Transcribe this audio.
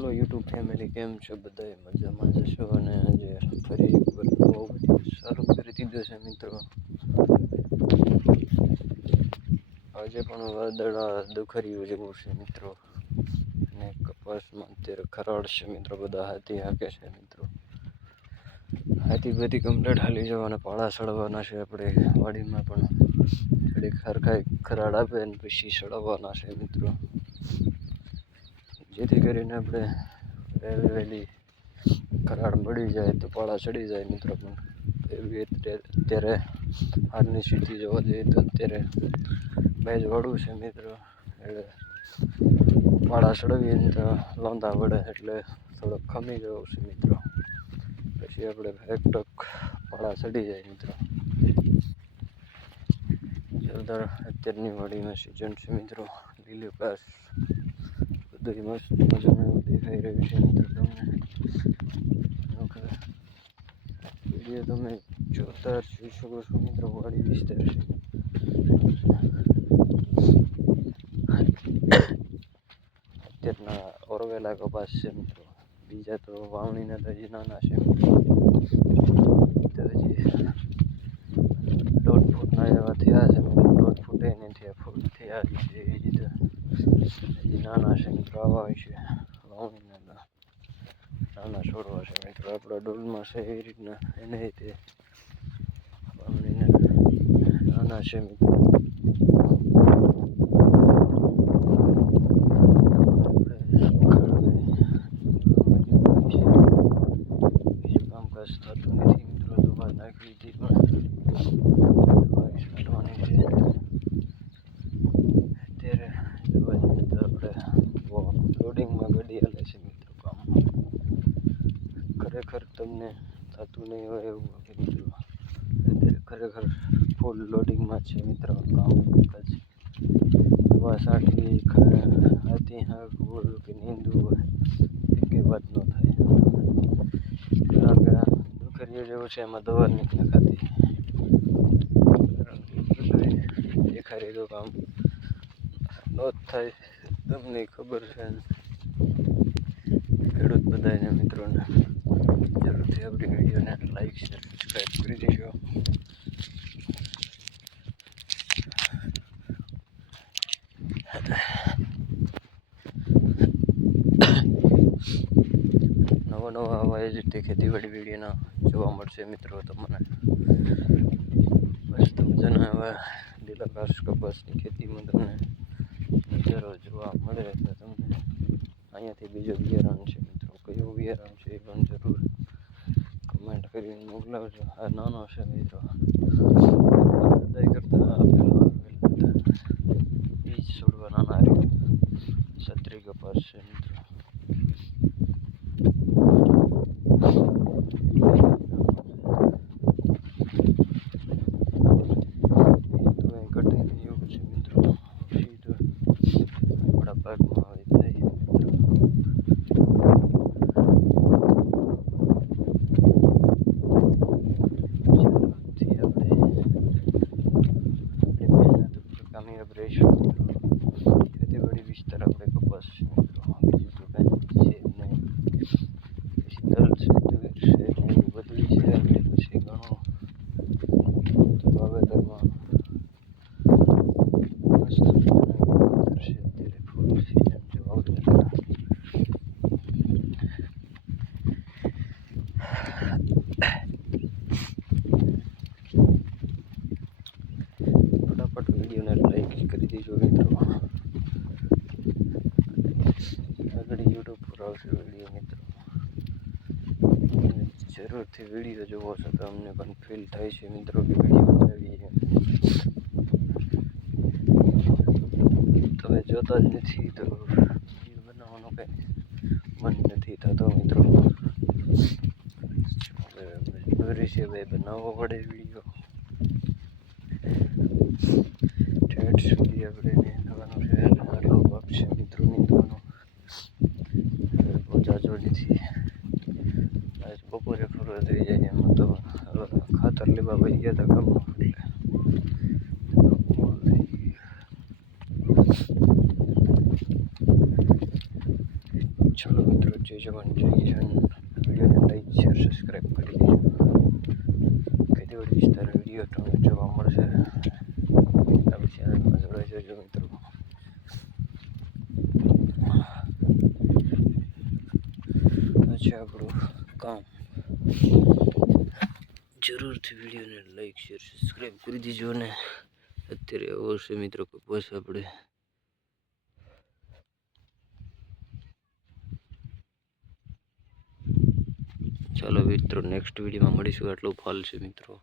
Hello YouTube family, કેમ છો? બધાય મજામાં જશો અને આજે ફરી એકવાર નવો વિડીયો શરૂ કરી દીધો છે મિત્રો. આજે પણ વાદળા દુખર્યું જેવું છે મિત્રો, અને કપાસમાં અત્યારે ખરાડ છે મિત્રો. બધા હાથી હાકે છે મિત્રો. હાથી બધી કમ્પ્લેટ હાલી જવાના, પાળા સળવાના છે આપણે વાડીમાં, પણ થોડીક હરખાઈ ખરાડ આપે અને પછી સળવવાના છે મિત્રો, જેથી કરીને આપણે વહેલી ખરાડ મળી જાય તો પાળા ચડી જાય મિત્રો. પણ એવી અત્યારે હાલની સ્થિતિ જોવા જઈએ તો અત્યારે ભેજવાળું છે મિત્રો, એટલે પાળા ચડાવીએ તો લોંધા વળે એટલે થોડોક ખમી ગયો છે મિત્રો. પછી આપણે એક ટક પાળા ચડી જાય મિત્રો. જોરદાર અત્યારની વાડીમાં સિઝન છે મિત્રો. લીલી ઘાસ બધું મસ્ત મજાનું એવું દેખાઈ રહ્યું છે મિત્રો. તમને વિડીયો તમે જોતા જોઈ શકો છો મિત્રો. વાડી વિસ્તાર છે. અત્યારના ઓરવેલા કપાસ છે મિત્રો. બીજા તો વાવણીના તો હજી નાના છે મિત્રો. તો હજી 1.5 ફૂટના એવા થયા છે મિત્રો. 1.5 ફૂટે નથી, ફૂટ થયા છે હજી તો. હજી નાના છે મિત્રો. આવા હોય છે વાવણીના નાના છોડવા છે મિત્રો. આપણા ડોલમાં છે એ રીતના એને રીતે વાવણીના નાના છે મિત્રો. થતું નથી મિત્રો. દવા નાખી હતી પણ દવા છાંટવાની છે અત્યારે. દવા જોઈએ તો આપણે લોડિંગમાં ગાડી હાલે છે મિત્રો. કામ ખરેખર તમને થતું નહીં હોય એવું કે મિત્રો. અત્યારે ખરેખર ફૂલ લોડિંગમાં છે મિત્રો. કામ જ દવા છાંટવી, હાથી હાંકવું કે નીંદવું હોય એ કંઈ વાત ન થાય. કારણ કે દુખરીઓ જેવું છે, એમાં દવા નથી નખાતી. દેખાડી દો કામ ન જ થાય. તમને ખબર છે. ખેડૂત બધાને મિત્રોને જરૂરથી આપણી વિડીયોને લાઈક શેર સબસ્ક્રાઈબ કરી દેજો. નવા આવા જ રીતે ખેતીવાડી વિડીયોના જોવા મળશે મિત્રો તમને. મસ્ત મજાના એવા લીલા ઘાસ કપાસની ખેતીમાં તમને નજારો જોવા મળે તો તમને અહીંયાથી બીજો બિયારણ છે મિત્રો. કયું બિયારણ છે એ પણ જરૂર કમેન્ટ કરીને મોકલાવજો. આ નાનો છે મિત્રો. બધાય કરતા બીજ છોડવા નાના રીતે છત્રી કપાસ છે મિત્રો. ખેતીવાડી વિસ્તાર આપણે કપાસ છે મિત્રો. બીજું તો કાંઈ છે નહીં. પછી તલ છે, તુવેર છે, એવું બધું છે. એટલે પછી ઘણું વાવેતરમાં મસ્ત વાવેતર છે અત્યારે. ફૂલ સિઝન છે વાવેતરના. ફટાફટ વિડીયોને લાઈક કરી દેજો મિત્રો. આગળ યુટ્યુબ પર આવશે વિડીયો મિત્રો. જરૂરથી વિડીયો જોવો છો તો અમને પણ ફીલ થાય છે મિત્રો કે વિડીયો બનાવીએ. તમે જોતા જ નથી તો વિડીયો બનાવવાનું કંઈ મન નથી થતો મિત્રો. મજબૂરી છે ભાઈ, બનાવવો પડે વિડીયો. ઠેઠ સુધી આપણે નીંદવાનું છે. આટલો ભાગ છે મિત્રો નીંદવાનો. જાજો નથી. આજ બપોરે પૂરો થઈ જાય એમાં તો ખાતર લેવા વહી ગયા હતા ગામમાં. એટલે ચાલો મિત્રો, જય જવાન જય કિસાન. વિડીયોને લાઈક શેર સબસ્ક્રાઈબ કરી દેજો. ખેતીવાડી વિસ્તાર વિડીયો તમને જોવા મળશે. આપણી ચેનલમાં જોડાઈ જજો મિત્રો. આ છે આપણું કામ. જરૂરથી વિડીયોને લાઈક શેર સબસ્ક્રાઈબ કરી દેજો. અને અત્યારે એવો છે મિત્રો કપાસ આપણે ચાલો મિત્રો, નેક્સ્ટ વિડીયોમાં મળીશું. આટલું ફાલ છે મિત્રો.